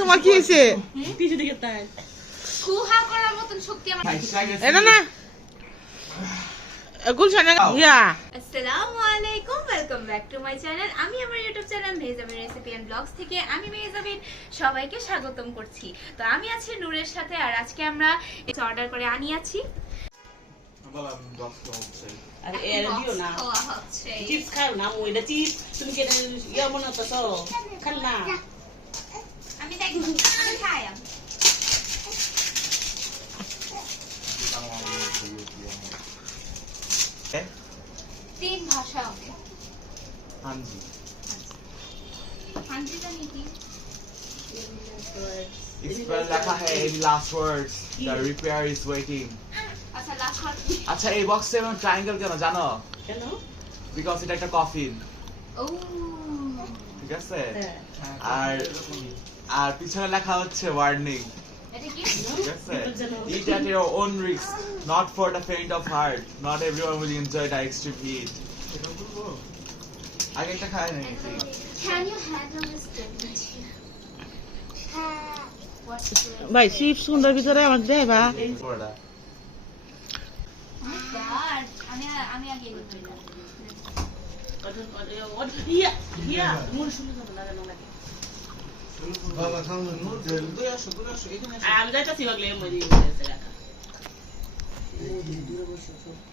তোমার কি হয়েছে? পিছু দিকে তাই কুহা করার মতন শক্তি আমার এটা না গুলশান ইয়া আসসালামু আলাইকুম, welcome back to my channel. আমি আমার YouTube channel Mehjabin recipe and blogs থেকে আমি মেহজাবিন সবাইকে স্বাগতম করছি। তো আমি আছি নূরের সাথে, আর আজকে আমরা অর্ডার করে আনিয়েছি। আরে এর দিও না চিপস খাও না মই এটা চিপস তুমি কেন ইয়া বানাতেছো খাল না আমি দেখব আমি খাই तीन भाषा होंगे। हाँ जी हाँ जी का नहीं थी। इस पर लिखा है in last words the repair is waiting। अच्छा लास्ट वर्ड। अच्छा ये बॉक्स से हम ट्रायंगल क्यों जानो? কেন because এটা একটা কফিন। ओ ঠিক আছে আর পিছনে লেখা হচ্ছে ওয়ার্নিং। এটা কি? ঠিক আছে eat at your own risk, not for the faint of heart, not everyone will enjoy the extreme heat। আগে একটা খাই না Can you handle this temperature? What's it? ভাই চিপস সুন্দর ভিতরে আমার দেবা পড়া Oh my God, আমি আগে বলতে না। ইয়া ইয়া মন শুনে যাবে না লাগে বাবা খাও না দূরে আসো এখানে আমি যাইতাছি বাগলে মরি গেছে রাখা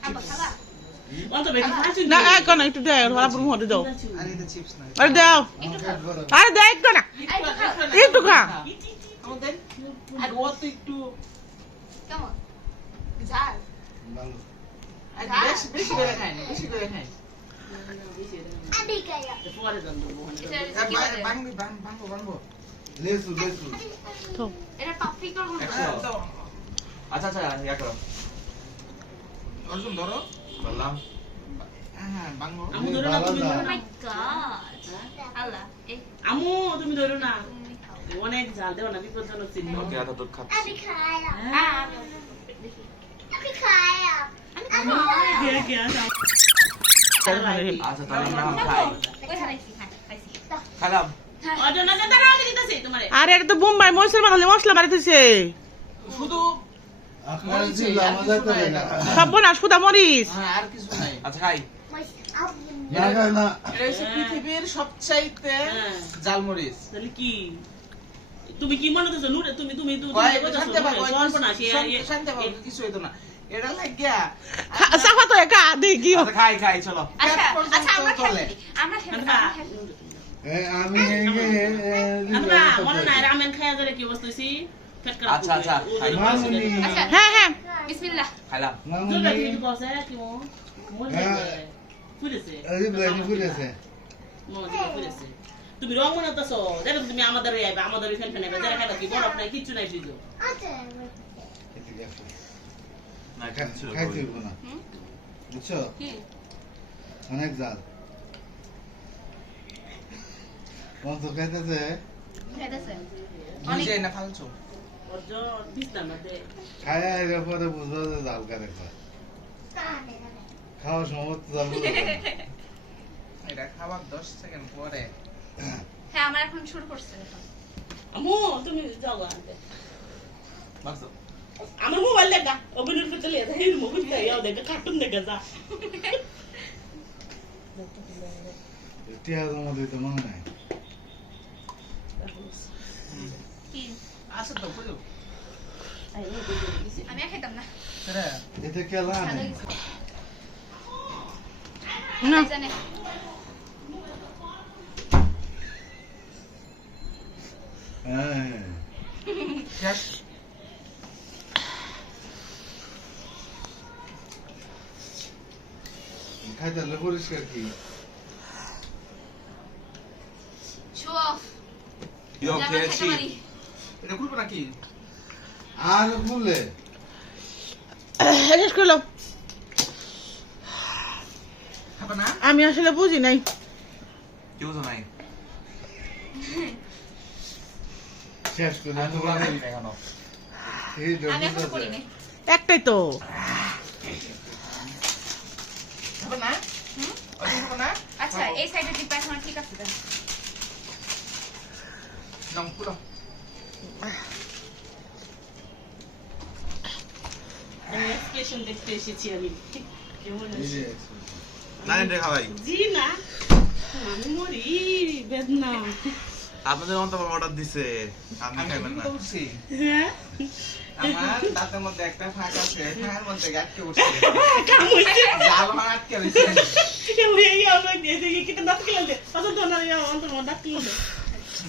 খাবা খাবা। অন্ত বেশি ফাঁসি না এখন একটু দে ওরা পুরো মধ্যে দাও আর এটা চিপস না আরে দাও আরে দে একটু না একটু খা আমাদের আর ও তো একটু কেমন? ঝাল। ভালো আর বেশি করে খাই না বেশি করে খাই আমি খাইয়া। পরে দাম দেবো বাংবো লেসু তো এটা পাপরিকা গুলো। আচ্ছা আচ্ছা ইয়া করো অর্জুন ধরো বললাম হ্যাঁ বাংবো আমু ধরো না তুমি Oh my God, আল্লাহ এই আমু তুমি ধরো না তুমি খাও। অনেক জাল দেও না বিপজ্জনক ছিল ওকে এত দুধ খাচ্ছি আমি খাইয়া। আমি খাইয়া। কে কে আসা আচ্ছা তাহলে আমরা খাই খালাম অজন না দাঁড়া আমি দিতেছি তোমারে আরে এটা তো বোম্বাই মশলা মারিতেছে শুধু আপনার জিলা মজা করে না সব না সুদা মরিচ হ্যাঁ আর কিছু নাই আচ্ছা খাই না না এটা হচ্ছে পৃথিবীর সবচাইতে জালমরিচ তাহলে কি তুমি কি মনে করছো নুরে তুমি তুমি তুমি শান্তি পাবো অল্প না সে শান্তি পাবো কিছু হইতো না এটা লাগিয়া সাফা তো একা দেই কি আচ্ছা খাই চলো আচ্ছা আচ্ছা আমরা চলে। খাই আমরা খাই আমি আমরা মনে নাই রামেন খায়া ধরে কি অবস্থা হইছি আচ্ছা, আচ্ছা, খাই। মামুনি আচ্ছা হ্যাঁ হ্যাঁ বিসমিল্লাহ। খাইলাম দুটা মামুনি কিন্তু বসে কি মো মনে ফুলেছে আরে ব্লাডি ফুলেছে মনে ফুলেছে তুমি রং মনে করতেছো দেখো তুমি আমাদের আইবা আমাদের ফেন ফেন আইবা যারা খাইবা কি বরফ নাই কিচ্ছু নাই ফ্রিজে ঠিক আছে না খাচ্ছি খাইতে হইব না বুঝছো কি? অনেক জাল বন্ধু খাইতেছে খাইতেছে বুঝে না ফালছো অর্জন বিস্তার মধ্যে খায়া এর পরে বুঝবা যে জাল কারে খায় খাওয়ার সময় তো জাল এটা খাবার 10 সেকেন্ড পরে হ্যাঁ আমরা এখন শুরু করছি এখন। আমু তুমি যাও আনতে বাসো আমার মোবাইল দেখা অভিনয় করতে লিয়ে যাই মোবাইল তাই যাও দেখা কার্টুন দেখা যা টিয়া মধ্যে তো মনে নাই কি? আচ্ছা তো বুঝো আমি আর খাইতাম না। রে এটা কেলা সাদা নেই কিছু। না জানে হ্যাঁ শেষ খাইতে পরিষ্কার কি শো অফ। ইয়ো আমরা খেয়েছি খাইতে পারি। এটা খুলবো নাকি আর বললে শেষ করলো খাবে না আমি আসলে বুঝি নাই কেউ তো নাই শেষ করে আমি তো বলা নেই এখনো এই আমি এখন করি নাই। একটাই তো খাবে না খাবে না আচ্ছা এই সাইডে টিপা এখন ঠিক আছে। নাম খুলো এক্সপ্রেশন দেখতে এসেছি আমি কেমন আছে নাইন রে খাওয়াই জি না আমি মরি বেদনা আপনাদের অন্তত অর্ডার দিছে আপনি খাইবেন না হ্যাঁ আমার দাঁতের মধ্যে একটা ফাঁক আছে ফাঁকের মধ্যে আটকে বসছে কাম হইছে জাল আমার আটকে রয়েছে কেউ এই আমার দিয়ে দিয়ে কিটা দাঁত কেলে দে অত তো না অন্ত দাঁত কেলে দে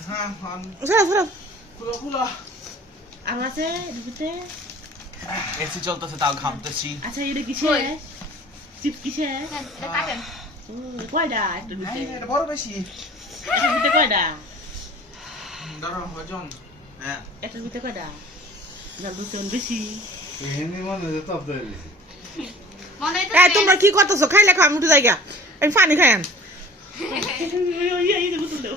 হ্যাঁ হ্যাঁ সরা সরা খুলো খুলো আমার আছে দিতে এসি চলতেছে তাও ঘামতেছি আচ্ছা এটা কিসে চিপ কিসে এটা কাটেন কয়টা একটু দিতে এটা বড় বেশি দিতে কয়টা ধরো ওজন হ্যাঁ একটা দিতে কয়টা না দুজন বেশি এমনি মনে হয় তপ ধরে দিছি মনে হয় এই তোমরা কি করতেছো খাইলে খাও আমি উঠে যাই গা আমি পানি খাই আন এই যে বুঝল দাও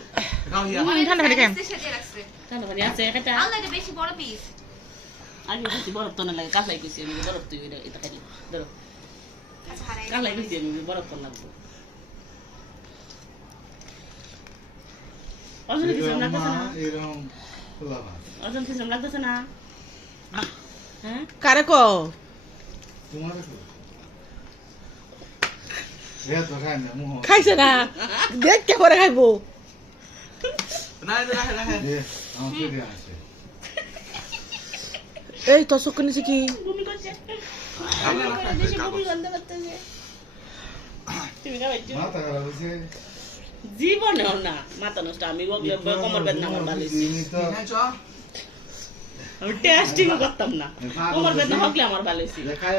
খাও হিয়া ঠান্ডা পানি খাই সেজে রাখছে তাহলে মানে আছে একটা আল্লাহ এটা বেশি বড় পিস আগে বেশি বরফ তো না লাগে কালাই কইছি আমি বরফ তুই এটা খাইলি ধরো আচ্ছা হারাই কালাই কইছি আমি বরফ তো লাগবে অজন কিছু লাগতেছে না এরকম খোলা ভাত অজন কিছু লাগতেছে না হ্যাঁ কারে কো তোমার তো খাই না মুহ খাইছে না দেখ কে করে খাইবো না না না আমার পেটে আছে এই তো চোখ নিছে কি ভূমি করছে দেশে ভূমি গন্ধ করতেছে তুমি খাইছো মাথা খারাপ হয়েছে জীবনেও না মাথা নষ্ট আমি কোমর বেদনা আমার বালিছি খাইছ আমি টেস্টিং করতাম না কোমর বেদনা হকলে আমার বালিছি খাই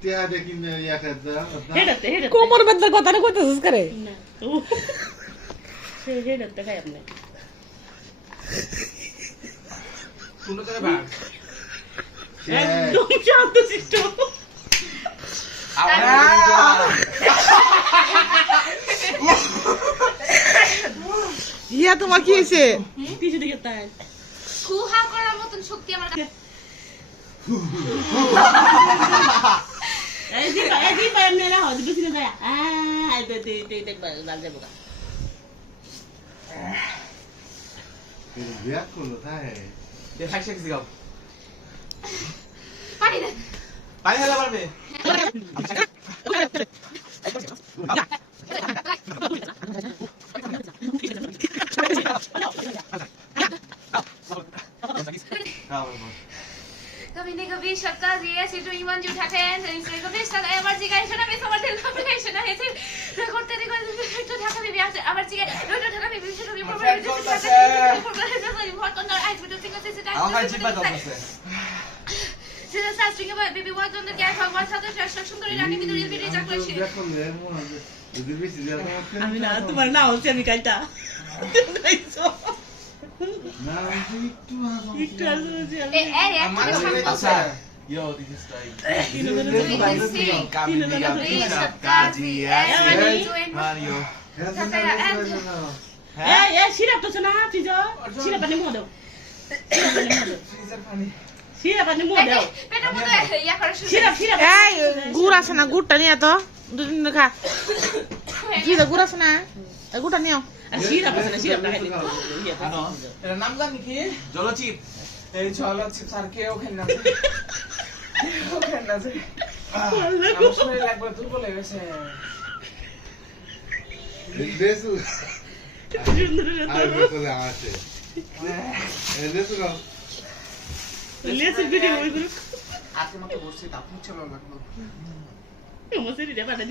টিয়া দেখি ইয়া খাইতে হেডাতে হেডাতে কোমর বেদনার কথা না কইতেছিস করে না হেডাতে খাই আপনি শুনো করে ভাগ একদম শান্ত শিষ্ট ইয়া তোমার কি হয়েছে কিছু দিকে তাই কুহা করার মতন শক্তি আমার কাছে এই দিবা এমনি না হয় বেশি না যায় আই দেখ বাল যাবো গা বিয়া করলো তাই দেখাই শেখছি গাও পানি দে পানি হেলা পারবে कभी नहीं कभी सबका ये सिर्फ ईमान जो उठाते हैं इसमें कभी साला एमआरजी का इशू ना मैं समझ नहीं पा रही है ऐसे करते देखो तो ढाका भी आते एमआरजी के रोड ढाका भी विशेष भी प्रॉब्लम बहुत अंदर आज भी तो सिंगल से আমার জিব্বা দলছে সেটা সাস্ট্রিং a baby was on the cat ভগবান সাথে সাকসেসফুল করে রাখি ভিতরে ভিডিও চাক করছে বিয়া করলে মনে হয় যদি বেশি দিয়া আমি না তোমার না হচ্ছে আমি কাইটা খাইছো না একটু একটু আর হচ্ছে এ এ আমার একটা আচ্ছা Yo, this is like Kazi Mario. এই সিরাপ তো না ফ্রিজ সিরাপ পানি মো দাও ফ্রিজের পানি সিরাপ পানি মো দাও পেটের মধ্যে ইয়া করে শুরু সিরাপ সিরাপ এই গুড় আছে না গুড়টা নিয়ে তো দুদিন খা কি গুড় আছে না এই গুড়টা নিও আর সিরাপ আছে না সিরাপ খাইলে এর নাম জানি কি Jolo chip. এই চলো চিপস আর কেউ খেন না খেন না আমার শরীর লাগবে দুর্বল হয়ে গেছে দেশু আর করে আছে দেশু না লেসে ভিডিও ওই গুলো আজকে মতো বসছি তাপ হচ্ছে লাগলো মোসেরি রে বাড়া